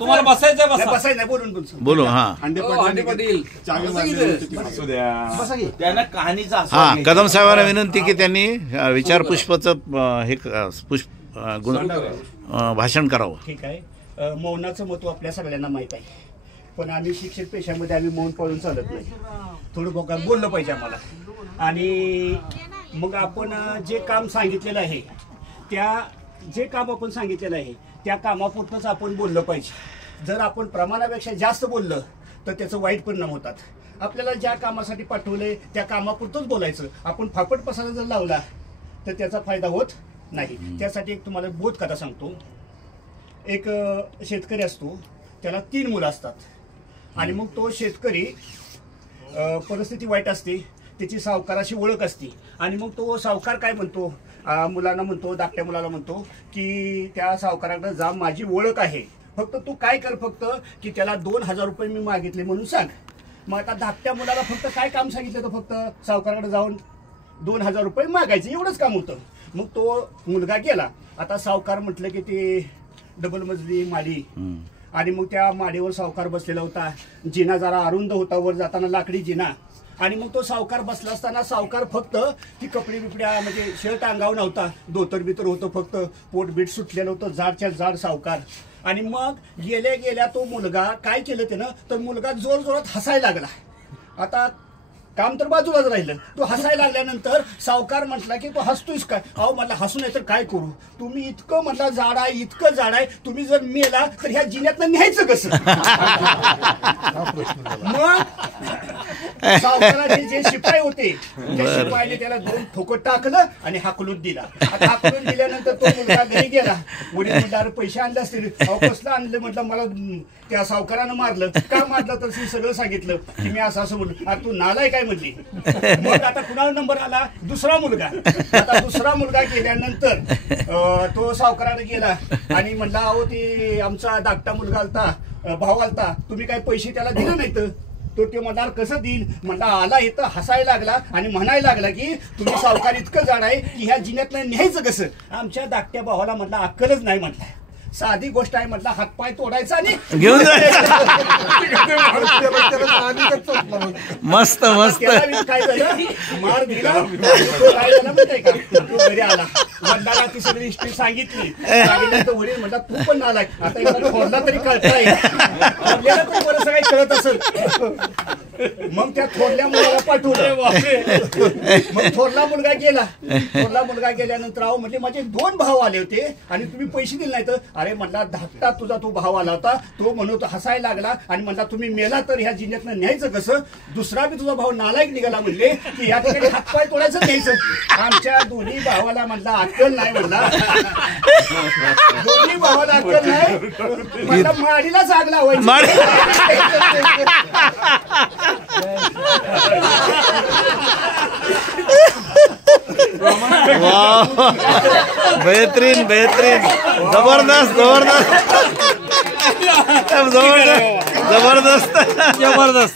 तुम्हाला बसायचंय बसा. बसायचं नाही, बोलून बोलू. हा हांडे पाटील त्यांना कहाणीचा हा कदम साहेबांना विनंती की त्यांनी विचार पुष्पाचं हे भाषण करावं. ठीक आहे. मौनाचं महत्व आपल्या सगळ्यांना माहीत आहे, पण आम्ही शिक्षक पेशामध्ये आम्ही मौन पाळून चालत नाही. थोडं बघा बोललं पाहिजे आम्हाला. आणि मग आपण जे काम सांगितलेलं आहे त्या कामापुरतंच आपण बोललं पाहिजे. जर आपण प्रमाणापेक्षा जास्त बोललं तर त्याचं वाईट परिणाम होतात. आपल्याला ज्या कामासाठी पाठवलंय त्या कामापुरतंच बोलायचं. आपण फापट पसारा जर लावला तर त्याचा फायदा होत नाही. त्यासाठी एक तुम्हाला बोध कथा सांगतो. एक शेतकरी असतो, त्याला 3 मुलं असतात. आणि मग तो शेतकरी परिस्थिती वाईट असते, त्याची सावकाराशी ओळख असते. आणि मग तो सावकार काय म्हणतो, मुलांना म्हणतो, धाकट्या मुलाला म्हणतो की त्या सावकाराकडे जा, माझी ओळख आहे, फक्त तू काय कर, फक्त की त्याला 2000 रुपये मी मागितले म्हणून सांग. मग आता धाकट्या मुलाला फक्त काय काम सांगितलं, तर फक्त सावकाराकडे जाऊन 2000 रुपये मागायचे, एवढंच काम होतं. मग तो मुलगा गेला. आता सावकार म्हटलं की ते डबल मजली माडी, आणि मग त्या माडीवर सावकार बसलेला होता. जिना जरा अरुंद होता, वर जाताना लाकडी जिना. आणि मग तो सावकार बसला असताना सावकार फक्त ती कपडे बिपड्या म्हणजे शर्ट अंगावर नव्हता, धोतर बितर होतं, फक्त पोट बीट सुटलेलं होतं, जाडच्या जाड सावकार. आणि मग गेल्या तो मुलगा काय केलं त्यानं, तर मुलगा जोर जोरात हसायला लागला. आता काम तर बाजूलाच राहिलं. तो हसायला लागल्यानंतर सावकार म्हटला की तू हसतोयस काय? अहो म्हटलं हसू नाही तर काय करू, तुम्ही इतकं म्हटलं जाड आहे, इतकं जाड आहे, तुम्ही जर मेला तर ह्या जिन्यातनं न्यायचं कसं? मग सावकाराचे जे शिपाई होते त्या शिपाईने त्याला 2 ठोकर टाकलं आणि हाकलून दिला. आता हाकलून दिल्यानंतर तो मुलगा घरी गेला. वडील म्हटलं पैसे आणले असतील. अहो कसलं आणलं? म्हटलं मला त्या सावकारानं मारलं. का मारलं तर सगळं सांगितलं की मी असं म्हणलं. अरे तू नालाय काय म्हणली. मग आता कुणाला नंबर आला? दुसरा मुलगा. आता दुसरा मुलगा गेल्यानंतर तो सावकाराने गेला आणि म्हणला अहो ते आमचा धाकटा मुलगा आलता, भाऊ आलता, तुम्ही काय पैसे त्याला दिले नाहीत? तो ते म्हणणार कसं देईल? म्हणला आला इथं हसायला लागला आणि म्हणायला लागला की तुम्ही सावकार इतकं जाड आहे की ह्या जिन्यातनं न्यायचं कसं? आमच्या धाकट्या भावाला म्हटलं अक्कलच नाही. म्हटलं साधी गोष्ट आहे, म्हटलं हातपाय तोडायचा आणि घेऊन मस्त मस्त काय झालं, मार दिला. तो काय झाला माहितीये का, तो घरी आला, वडिलांना ती सगळी हिस्ट्री सांगितली. सांगितल्यानंतर वडील म्हणला तू पण आलाय, आता एकदा थोरला तरी कळताय, थोरल्याला पण बरंच काही कळत असेल. मग त्या थोरल्या मुलाला पाठवलं. मग थोरला मुलगा गेला. थोरला मुलगा गेल्यानंतर अहो म्हणजे माझे 2 भाऊ आले होते आणि तुम्ही पैसे दिले नाही तर? अरे म्हटला धाकटा तुझा तो भाव आला होता, तो म्हणून हसायला लागला आणि म्हणला तुम्ही मेला तर ह्या जिन्यातनं न्यायचं कसं? दुसरा बी तुझा भाऊ नालायक निघाला म्हणले की या ठिकाणी हातपाय तोडायचं न्यायचं. आमच्या दोन्ही भावाला म्हणला अक्कल नाही. म्हणला दोन्ही भावाला अक्कल नाही. म्हणला माडीला जाग लावायची. बेहतरीन बेहतरीन, जबरदस्त जबरदस्त जबरदस्त जबरदस्त जबरदस्त.